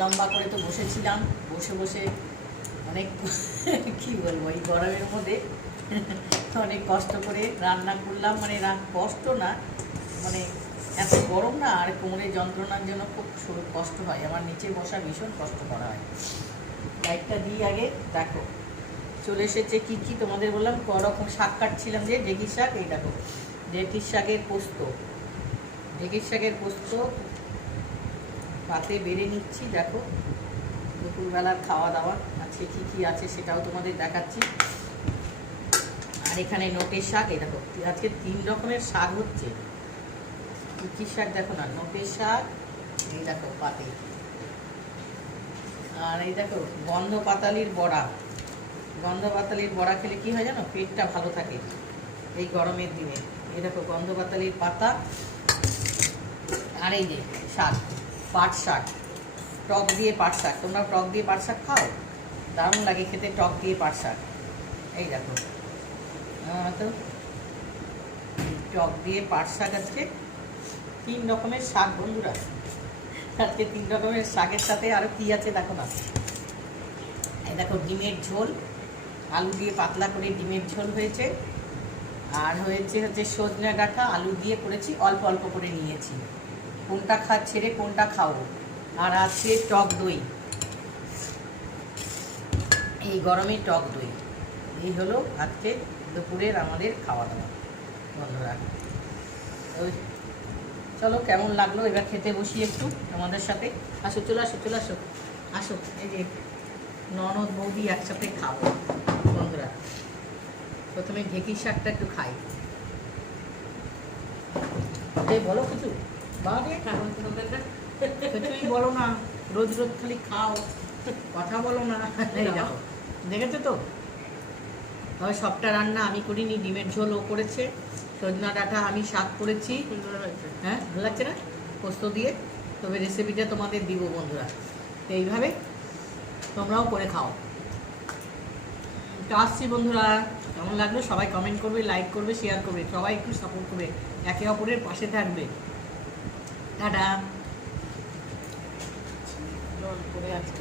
লম্বা করে তো বসেছিলাম, বসে বসে অনেক কি বলবো, এই গরমের মধ্যে অনেক কষ্ট করে রান্না করলাম। মানে কষ্ট না, মানে এত গরম না, আর কোমরে যন্ত্রণার জন্য খুব কষ্ট হয় আমার, নিচে বসা ভীষণ কষ্ট করা হয়। লাইটটা দিই আগে। দেখো চলে এসেছে কি কি তোমাদের বললাম, রকম শাক কাটছিলাম, যে ঢেঁকির শাক। এই দেখো ঢেঁকির শাকের পোস্ত, ঢেঁকির শাকের পোস্ত পাতে বেড়ে নিচ্ছি। দেখো দুপুরবেলার খাওয়া দাওয়া আজকে কী কী আছে সেটাও তোমাদের দেখাচ্ছি। আর এখানে নোটের শাক, এই দেখো আজকে 3 রকমের শাক হচ্ছে। কী শাক দেখো না, নোটের শাক, এই দেখো পাতে। আর এই দেখো গন্ধ পাতালির বড়া, গন্ধ পাতালির বড়া খেলে কি হয় জানো, পেটটা ভালো থাকে এই গরমের দিনে। এই দেখো গন্ধ পাতালির পাতা। আর এই যে শাক, পাট শাক, টক দিয়ে পাট শাক। তোমরা টক দিয়ে পাট শাক খাও? দারুণ লাগে খেতে টক দিয়ে পাট শাক। এই দেখো তো টক দিয়ে পাট শাক। আজকে 3 রকমের শাক বন্ধুরা, আজকে 3 রকমের শাকের সাথে আরও কী আছে দেখো না। এই দেখো ডিমের ঝোল, আলু দিয়ে পাতলা করে ডিমের ঝোল হয়েছে। আর হচ্ছে সজনে ডাঁটা আলু দিয়ে করেছি, অল্প অল্প করে নিয়েছি, কোনটা ছেড়ে কোনটা খাবো। আর আছে টক দই, এই গরমে টক দই। এই হলো আজকে দুপুরের আমাদের খাওয়া দাওয়া বন্ধুরা। ওই চলো কেমন লাগলো, এবার খেতে বসি একটু আমাদের সাথে। আসো, চলে আসো, চলে আসো, আসো। এই যে ননদ বৌদি একসাথে খাবো বন্ধুরা। প্রথমে ঢেঁকির শাকটা একটু খাই। বলো কিছু, কিছুই বলো না, রোজ রোজ খালি খাও, কথা বলো না। এই দেখো দেখেছো তো, তবে সবটা রান্না আমি করিনি, ডিমের ঝোল ও করেছে, সজনা ডাঁটা আমি শাক করেছি। হ্যাঁ ভালো লাগছে না পোস্ত দিয়ে? তবে রেসিপিটা তোমাদের দিব বন্ধুরা, তো এইভাবে তোমরাও করে খাও। তো আসছি বন্ধুরা, কেমন লাগলো সবাই কমেন্ট করবে, লাইক করবে, শেয়ার করবে, সবাই একটু সাপোর্ট করবে, একে অপরের পাশে থাকবে। টাটা। করে আজকে